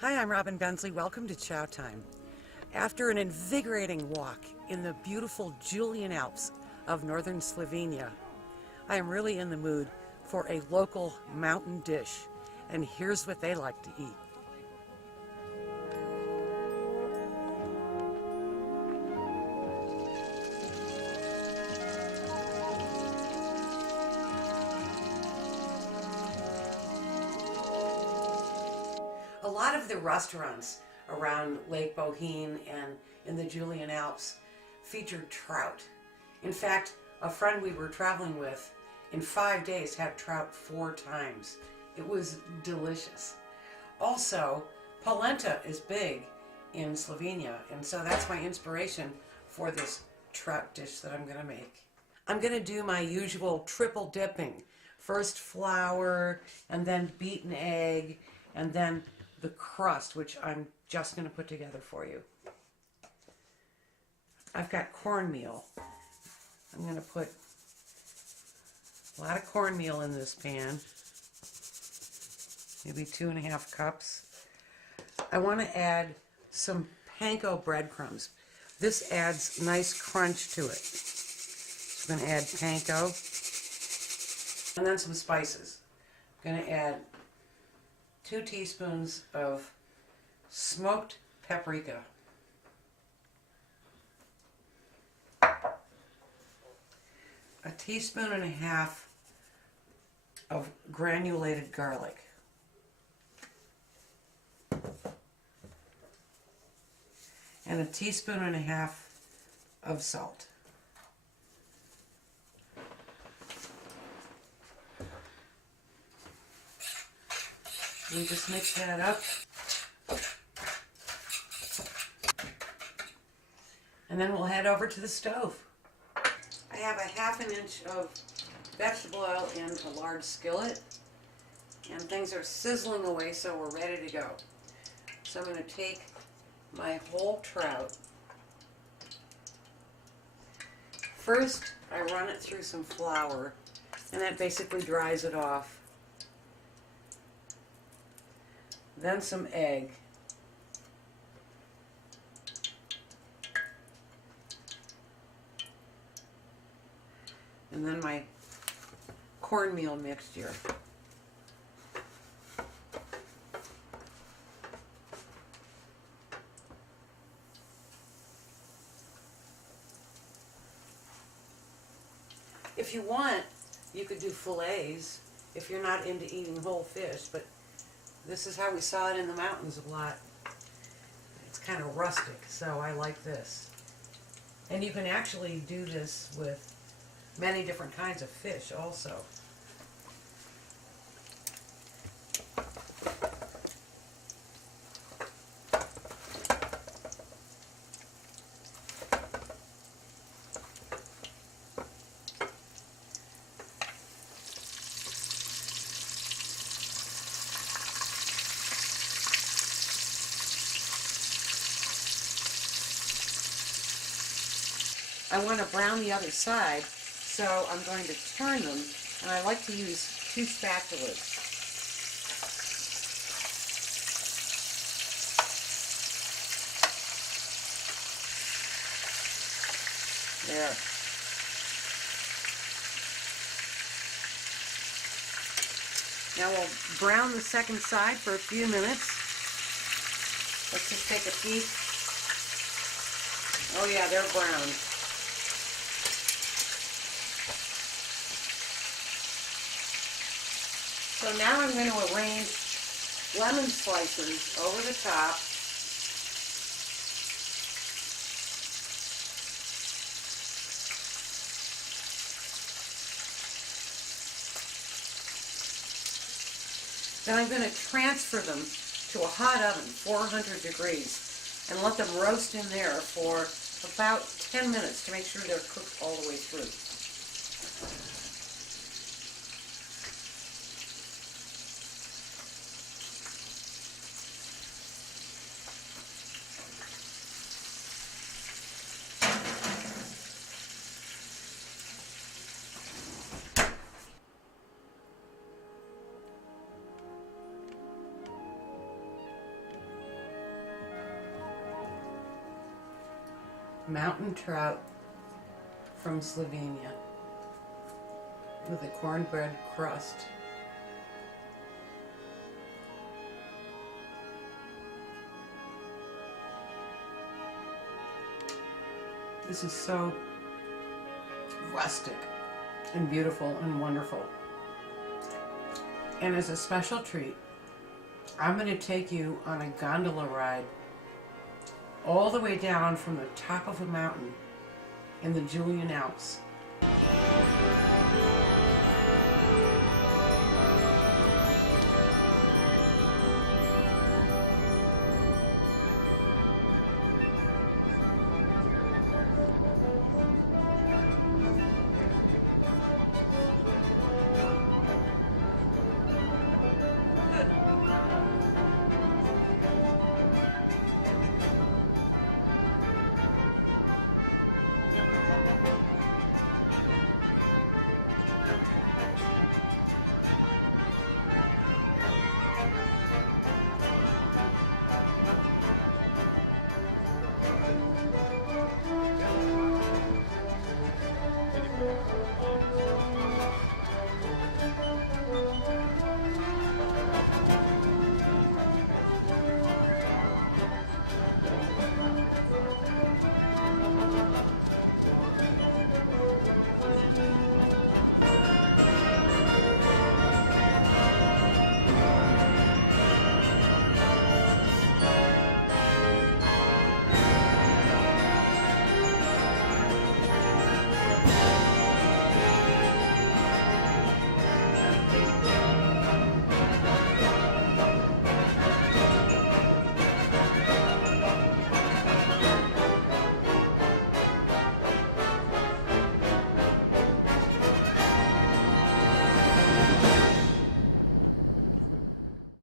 Hi, I'm Robin Bensley. Welcome to Chow Time. After an invigorating walk in the beautiful Julian Alps of northern Slovenia, I am really in the mood for a local mountain dish, and here's what they like to eat. A lot of the restaurants around Lake Bohine and in the Julian Alps featured trout. In fact, a friend we were traveling with in 5 days had trout 4 times. It was delicious. Also, polenta is big in Slovenia, and so that's my inspiration for this trout dish that I'm going to make. I'm going to do my usual triple dipping. First flour, and then beaten egg, and then the crust, which I'm just going to put together for you. I've got cornmeal. I'm going to put a lot of cornmeal in this pan, maybe 2.5 cups. I want to add some panko breadcrumbs. This adds nice crunch to it. So I'm going to add panko, and then some spices. I'm going to add 2 teaspoons of smoked paprika, a teaspoon and a half of granulated garlic, and a teaspoon and a half of salt. We just mix that up. And then we'll head over to the stove. I have a 1/2 inch of vegetable oil in a large skillet, and things are sizzling away, so we're ready to go. So I'm going to take my whole trout. First, I run it through some flour, and that basically dries it off. Then some egg. And then my cornmeal mixture. If you want, you could do fillets if you're not into eating whole fish, but this is how we saw it in the mountains a lot. It's kind of rustic, so I like this. And you can actually do this with many different kinds of fish also. I want to brown the other side, so I'm going to turn them, and I like to use 2 spatulas. There. Now we'll brown the second side for a few minutes. Let's just take a peek. Oh yeah, they're browned. So now I'm going to arrange lemon slices over the top. Then I'm going to transfer them to a hot oven, 400 degrees, and let them roast in there for about 10 minutes to make sure they're cooked all the way through. mountain trout from Slovenia with a cornbread crust. This is so rustic and beautiful and wonderful. And as a special treat, I'm going to take you on a gondola ride all the way down from the top of a mountain in the Julian Alps.